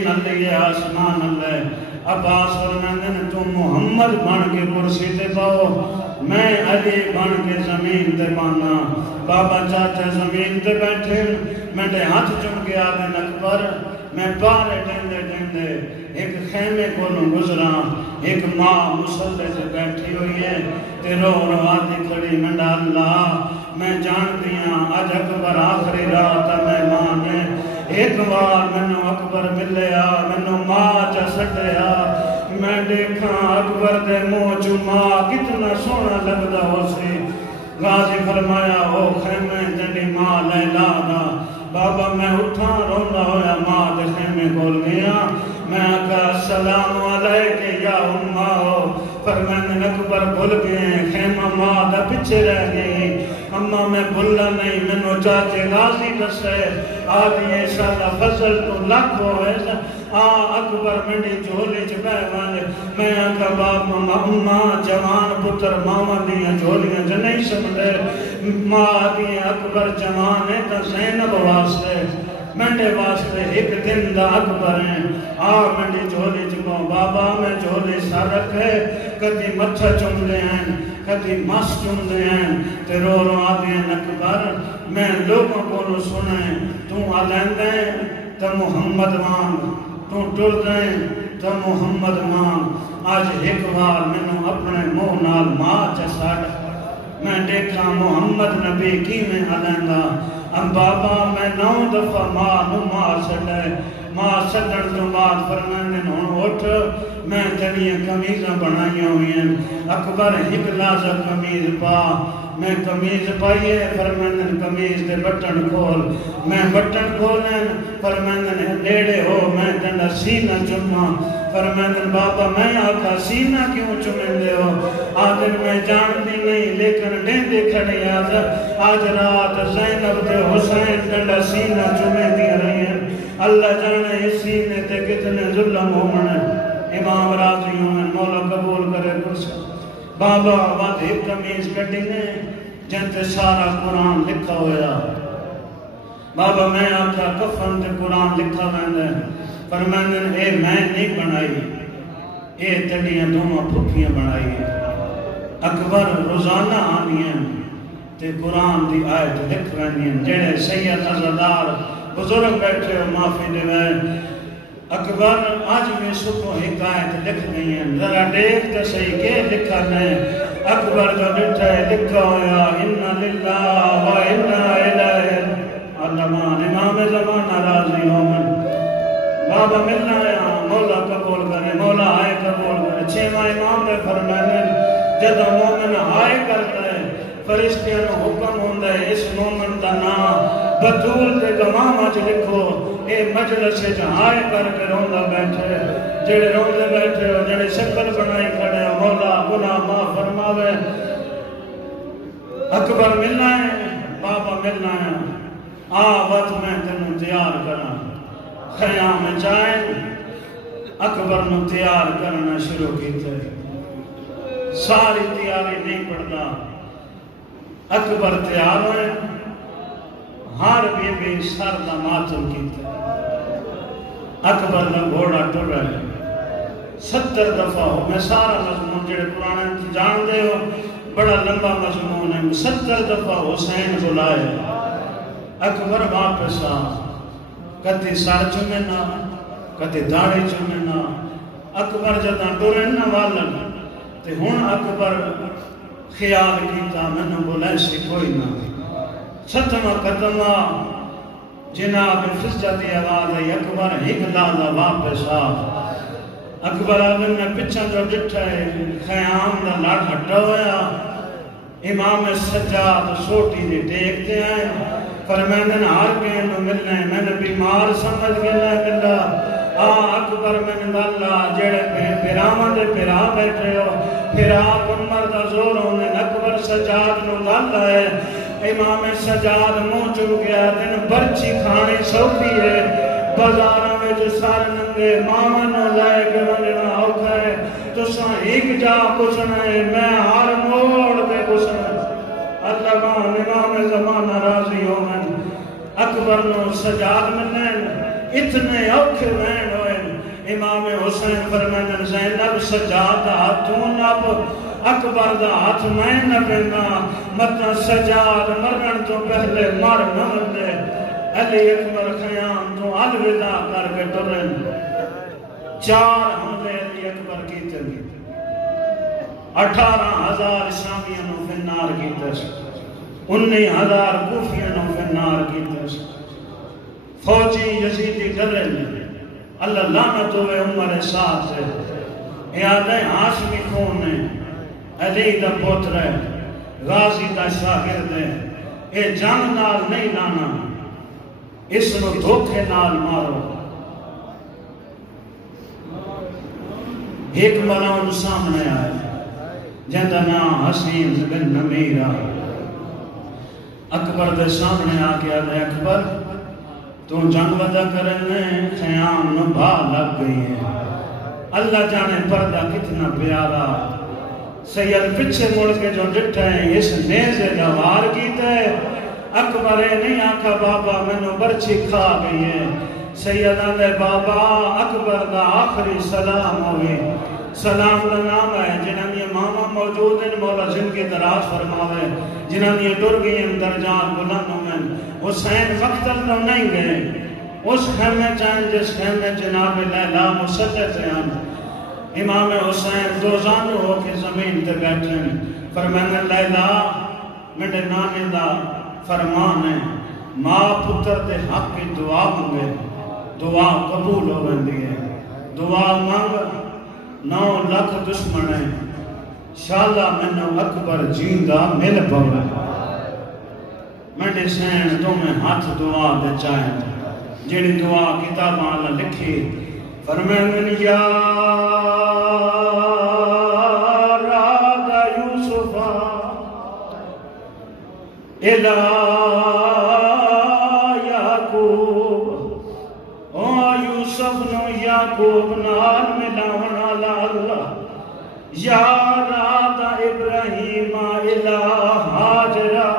زمین اللہ ہے آسمان اللہ ہے. عباس فرماندے نے تو محمد بن کے کرسی تے پاؤ میں علی بن کے زمین تے بانا. بابا چاچا زمین تے بیٹھے میں ہاتھ چم کے آدھے اکبر میں پارے ڈندے ڈندے ایک خیمے کو گزرا ایک ماں مسلح سے بیٹھی ہوئی ہے تے رو آدھی کھڑی منڈا اللہ میں جان دیا آج اکبر آخری رات مہمان ہے. ایک بار مینوں اکبر ملیا مینوں ماں چا سٹیا میں دیکھا اکبر دے منہ چوں ماں کتنا سونا لگدا ہو سی. غازی فرمایا او خیمے جنی ماں لیلا دا. بابا میں اٹھا روندا ہویا ماں دے خیمے کول گیا میں آکھا السلام علیکہ یا اماں. فرمانے اکبر بھول گئے خیمہ ماں دا پیچھے رہ گئی. اماں میں بھولا نہیں منو چاچے غازی دسے آدھی ایشالہ فضل تو لکھ ہوئے اکبر منڈی جھولی چ بیوانے میں آکھا باپ اماں جوان پتر ماما دیاں جھولیاں چ نہیں سمجھے ماں دیاں اکبر جوان ہے تا زینب واسطے منڈے واسطے ایک دن دا اکبر ہیں منڈی جھولی چ کو بابا میں جھولی سر رکھے کدی مچھا چم لے ہیں کدی مس چم لے ہیں تے رو آدھی اکبر میں لوگوں کو سنے تو علین دیں تا محمد مانگ تو ٹر دیں تا محمد مانگ. آج ایک بار منوں اپنے منہ نال ماں چا ساڑ میں دیکھا محمد نبی کی میں علین دا. اب بابا میں 9 دفعہ ماں نو مار سڑے ماں سڑن تو بعد فرمانے ہن اٹھ میں تنیاں کمیزاں بنائیاں ہوئی ہیں. اکبر ایک لازہ کمیز پا میں کمیز پائیے فرمانے کمیز دے بٹن کھول میں بٹن کھولیں فرمانے ڈیڑے ہو میں تنہ سینہ چمہ فرمانے بابا میں آکھا سینہ کیوں چمیں دے ہو آدھر میں جانتی نہیں لیکن ڈیندے کھڑے آج رات زینب دے حسین تنہ سینہ چمیں دیا رہی ہیں. اللہ جانے اس سینے تے کتنے ظلم ہونے امام راضی ہونے مولا قبول کرے کچھ. بابا آباد ایک کمیز کٹی نے جنتے سارا قرآن لکھا ہویا. بابا میں آکھا کفن تے قرآن لکھا میں فرمانے اے میں نہیں بنائی اے تڑیاں دوما پھپیاں بنائی. اکبر روزانہ آنی ہیں تے قرآن دی آیت لکھ رہنی ہیں جڑے سید عزدار بزرگ بیٹھے ہو معافی دے میں. اکبر آج میں صبح حکایت لکھ گئی ہیں ذرا دیکھ تو صحیح کہ لکھا نہیں. اکبر جو لکھا ہے لکھا ہویا اِنَّ لِلَّهِ وَإِنَّا إِلَيْهِ علمان امام زمان راضی ہومن. بابا ملنا ہے مولا قبول کرے مولا آئے قبول کرے. 6واں امام نے فرمایا جدو مومن آئے کرتا ہے فرشتیاں نو حکم ہوندہ ہے اس مومن دا نام بطول دے گمام آج لکھو اے مجلس جہائے کر کے روندہ بیٹھے جڑے روندے بیٹھے ہو جڑے شکل بنائی کھڑے ہو مولا گناہ معاف فرماوے. اکبر ملنا ہے بابا ملنا ہے وقت میں تنوں تیار کرنا خیام جائیں. اکبر نو تیار کرنا شروع کی تھے ساری تیاری نہیں پڑتا. اکبر تیار ہوئے ہر بی سر دا ماتم کی تھے. اکبر نے گھوڑا ٹر رہے 70 دفعہ ہو میں سارا مضمون جڑے قرآن جان دے ہو بڑا لمبا مضمون ہے. 70 دفعہ حسین بلائے اکبر واپس آ کتی سر چمینا کتی داڑھی چمینا. اکبر جدہ ٹرن والن تے ہون اکبر خیال کیتا میں بولے سے کوئی نہ. 7واں قدمہ جناب فضت آواز ہے اکبر ایک لازہ واپس آ. اکبر آدم نے پچھا جو ڈٹھا ہے خیام دا لڑ ہٹا ہویا. امام سجاد سوٹی دے دیکھتے ہیں فرمائندن ہار کے انہوں ملنے میں نے بیمار سمجھ گلنے ملا. اکبر میں نے اللہ جڑے پیرامان دے پیرا بیٹھے ہو پیرا کمر دا زور ہونے اکبر سجاد نو گاللہ ہے. امام سجاد منہ چل گیا دن برچی کھانے سوپی ہے بازارہ میں جو سارے ننگے ماما نو لائے کے ونجنا اوکھا ہے تو ساں ایک جا کچھنا ہے میں ہار موڑ دے کچھنا ہے. اللہ امام زمان راضی ہو من اکبر نو سجاد منن اتنے اوکھے وین ہوئے امام حسین فرمائیں زینب سجاد ہاتھوں نب اکبر دا ہاتھ میں نبینا مطلع سجاد مرن تو پہلے مر نمدے علی اکبر خیام تو الوداع کر کے ٹرن 4 حملے علی اکبر کی تھی 18,000 شامیانوں فی النار کی تھی 19,000 کوفیانوں فی النار کی تھی فوجی یزیدی ڈرن اللہ لعنت ہوئے عمر ساتھ سے یادیں ہاشمی خون ہے علی دا پوتر ہے غازی دا شاگرد ہے اے جنگ نال نہیں لانا اس نو دھوکے نال مارو ایک ملون سامنے آئے جندہ نام حسین بن نمیر آئے اکبر دے سامنے آکے آدھے اکبر تو جنگ ودا کرنے خیام نبھا لگ گئی ہے اللہ جانے پردہ کتنا پیارا سید پچھے مڑ کے جو ڈٹھے ہیں اس نیزے دوار کیتے اکبر نہیں آکھا بابا میں نو برچی کھا گئی ہے سیدہ دے بابا اکبر دا آخری سلام ہوئے سلام دا نام ہے جنہاں یہ ماما موجود ہیں مولا جن کے دراز فرماوے جنہاں یہ ڈر گئی ہیں درجات بلندوں میں حسین مقتل تو نہیں گئے اس خیمے چاہیں جس خیمے جناب لیلہ مسجد سے ہم امام حسین دوزانو ہو کے زمین تے بیٹھے ہیں فرمانے لیلہ میرے نانے دا فرمان ہے ماں پتر دے حق کی دعا مانگے دعا قبول ہو بندی ہے دعا مانگ 9 لاکھ دشمن ہے شاءاللہ میں نے اکبر جیندہ مل پڑا میں سین تو میں ہاتھ دعا دے چاہیں جیڑی دعا کتاب آلہ لکھی فرمائن یا راد یوسفا الہ یعقوب او یوسف نو یعقوب نال ملاونا لالا یا راد ابراہیم الہ حاجرہ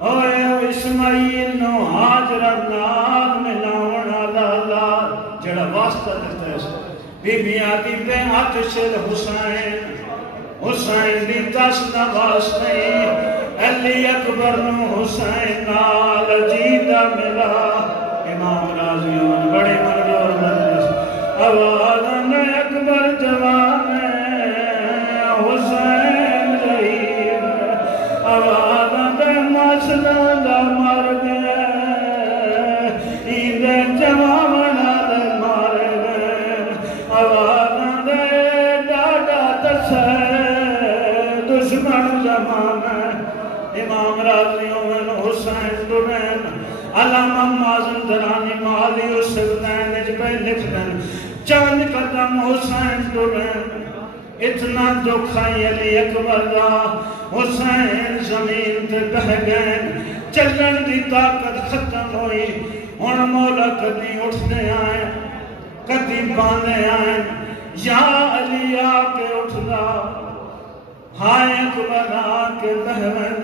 اوے اسماعیل نو حاجرہ نال ملاونا لالا جڑا واسطہ دیتا ہے بی بی آدھی پہ آتش الحسین حسین دی دس نواز نہیں علی اکبر نو حسین نال جیدہ ملا امام راضیون بڑے مردور مجلس آوازن اکبر جوان حسین ضعیف آوازن مسلح دا مر گئے ایدے جوان دے مر گئے آوازن دے ڈاڈا تسے دشمن زمانہ امام راضیون حسین ڈرین علامہ مازن درانی مالی اسردین نجبے لکھ دین چند قدم حسین ڈرین اتنا دکھائی علی اکبر دا حسین زمین تے بہ گئے چلن دی طاقت ختم ہوئی ان مولا کدی اٹھنے آئے کدی بانے آئے یا علی آکے اٹھنا ہائے اکبر آکے بہوین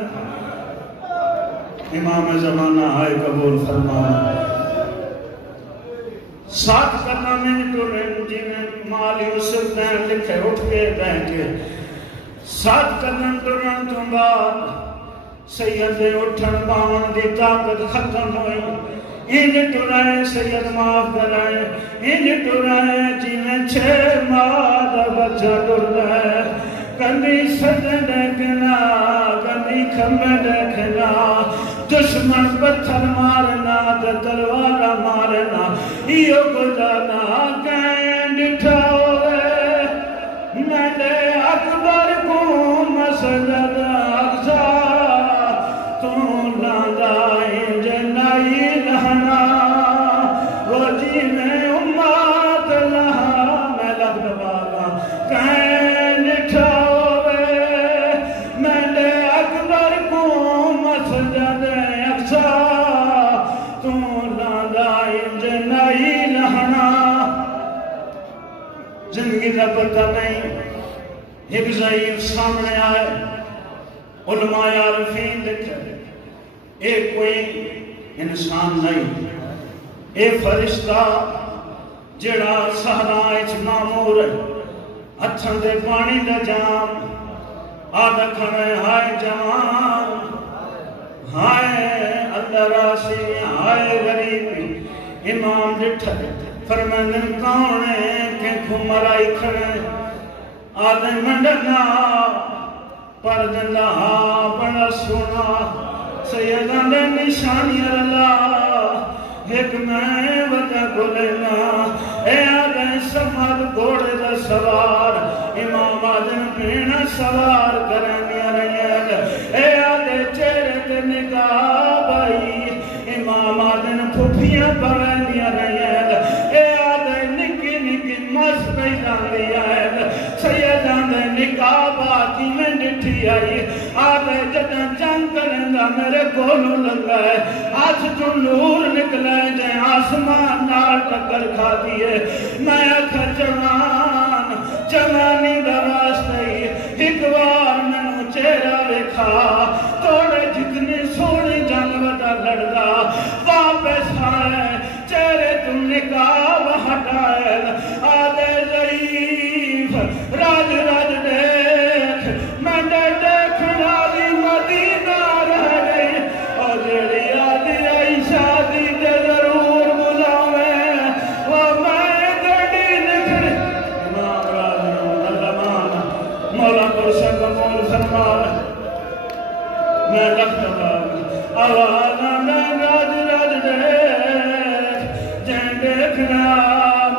امام زمانہ آئے قبول فرمانا ساتھ کرنا میں ٹورن جنہیں مالی اسر دین لکھے اٹھ کے دین کے ساتھ کرنا ٹورن تم بعد سید اٹھن باون دی طاقت ختم ہوئی ان ٹورائے سید معاف کرائے ان ٹورائے جنہیں 6 ماہ دا بچہ ڈر رہے کندی سجے دیکھنا کندی کھمے دیکھنا دشمن پتھر مارنا تلوارا مارنا ایو گزانا کہیں ڈٹھا ہوئے میں نے اکبر کو مسجد اقصا تو نادائی جنائی لہنا وہ جی میں امات لہا میں لگ باغا کہیں ڈٹھا ہوئے میں نے اکبر کو مسجد اقصا تو نادائی جنائی لہنا زندگی کا پتہ نہیں ایک ضعیف سامنے آئے علماء عارفین لکھے ایک کوئی انسان نہیں ایک فرشتہ جڑا صحرائے معمور ہتھاں دے پانی دا جام آدھا کھڑے ہائے جوان ہائے اللہ راسی ہائے غریبی امام ڈٹھا فرمائن کانے کہ کھمرائی کھڑے آدھے منڈنا پر دلہا بڑا سونا سیدان دے نشانی اللہ ایک میں وطا گلینا اے آدھے سمر گوڑے دا سوار امام آدھن پینا سوار کرنی رہیل اے آدھے چہرے دے نگاہ بائی امام آدھن پھوپیاں برنی رہیل اے آدھے نکی نکی مس پیدان لیا ہے سیدان دے نکاح باقی میں ڈٹھی آئی آدھے جدن جنگ کرندہ میرے کولو لگا ہے آج جو نور نکلا ہے جائے آسمان نال ٹکر کھا دیئے میں اکھا جوان جوانی دا راستہ ہی ایک بار میں نو چہرہ رکھا توڑے جتنی سونی جنگ ودا لڑدا واپس آئے چہرے تم نکاح ہٹائے آدھے ضعیف راج راج دیکھ میں نے دیکھ رالی مدینہ رہ گئی اور جڑی آدھی آئی شادی دے ضرور بلاویں وہ میں گڑی نکھڑی امام راجعون اللہمان مولا قرصہ قبول فرمائے میں لکھتا آوانا میں راج راج دیکھ جن دیکھنا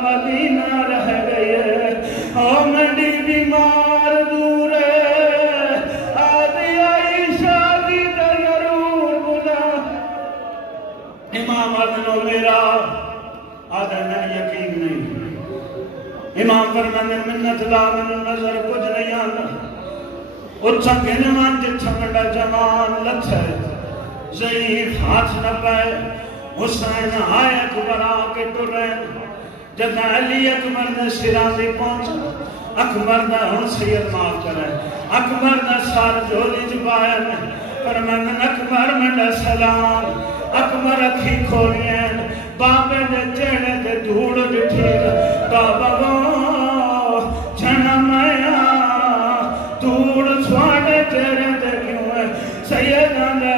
مدینہ رہ گئے اور منڈی بیمار دور ہے آدھی آئی شادی دا ضرور بلا امام آدھنو میرا آدھے میں یقین نہیں امام فرمانے منت لا من نظر کچھ نہیں آنا اچھا گنوان جتھا منڈا جوان لچھ ہے ضعیف ہاتھ نہ پائے حسین آئے اکبر آکے ٹرین جب علی اکبر نے سرازی پہنچا اکبر نے ہن سید معاف کرے اکبر نے سار جولی جبایا نے فرمانن اکبر میں سلام اکبر اکھی کھولین بابے نے چہرے تے دھوڑ ڈٹھیر بابا وہ جھنا مایا دھوڑ سواڑے چہرے تے کیوں ہے سیدہ نے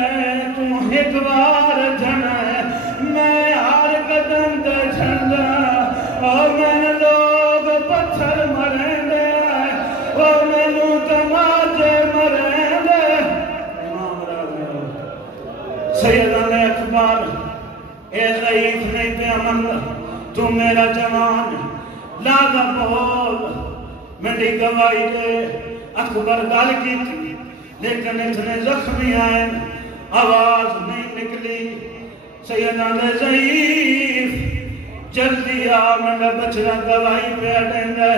تو ایک بار جھنا ہے میں ہر قدم تے جھندا اور میں لوگ پتھر مریں دے اور میں نو تماجے مریں دے امام راضی سیدہ نے اکبر اے ضعیف نہیں پہ امن تو میرا جوان لاغا بول میری گواہی دے اکبر گال کی تھی لیکن اتنے زخمی آئے آواز نہیں نکلی سیدہ نے ضعیف جلدی آمنا بچنا گواہی پہ اٹھیں گے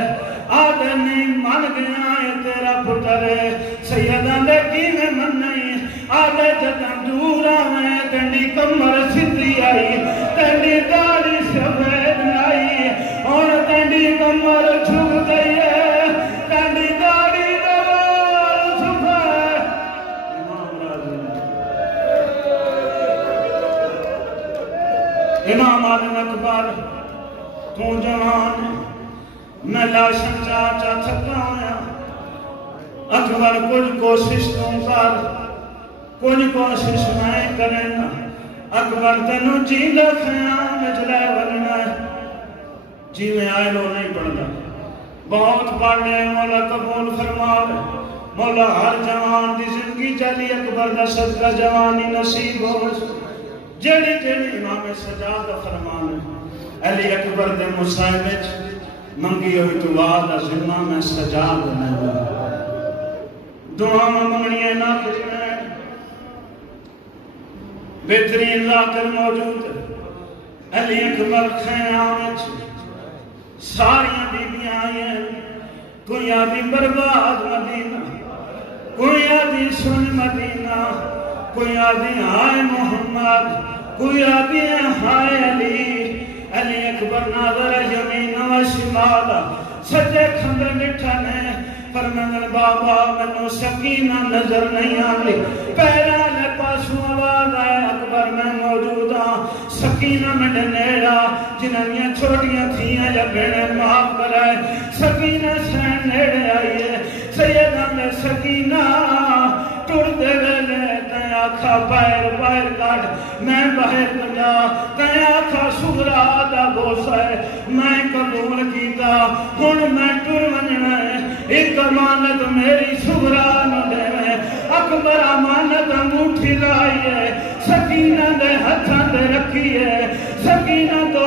آدھے نہیں مان گیا ہے تیرا پتر ہے سیدہ نے کی میں من نہیں آدھے جتا دور آئے تینڈی کمر سدھی آئی تینڈی داری سفید آئی اور تینڈی کمر چھک گئی ہے تینڈی داری دوال چھکا ہے امام آدم اکبر تو جوان میں لاشن چاچا تھکا ہویا اکبر کچھ کوشش تم کر کچھ کوشش میں کرنا اکبر تینو جیندہ خیام اجلے ورنہ جی میں آئے لو نہیں پڑھنا بہت پڑھنے مولا قبول فرماوے مولا ہر جوان دی زندگی چلی اکبر دا صدقہ جوانی نصیب ہو جڑی جڑی امام سجادہ فرمانے علی اکبر دے مصائبت منگی ہوئی تو وعدہ ذمہ میں سجادہ نہیں دعا میں منگنی نہ کرنے بہترین ذاکر موجود علی اکبر خیامت ساریاں بیبیاں آئیں کوئی آدھی برباد مدینہ کوئی آدھی سن مدینہ کوئی آدھی ہائے محمد کوئی آدھی ہائے علی اکبر ناظر یمین و شمال سجے کھندر نٹھانے فرمانن بابا منو سکینہ نظر نہیں آنے پیرانے پاسوں آواز آئے اکبر میں موجود ہاں سکینہ میں نیڑا جنہاں چھوٹیاں تھیاں یا بہنیں معاف کرائے سکینہ سین نیڑے آئیے سیدہ میں سکینہ ٹر دے ویلے تین آکھا باہر کٹ میں باہر کنجا تین آکھا سغرا دا بوسا ہے میں قبول کیتا ہن میں ٹر ونجنا ہے ایک امانت میری سغرا نہ دے اکبر امانت انگوٹھی لائی ہے سکینہ دے ہتھاں دے رکھی ہے سکینہ دو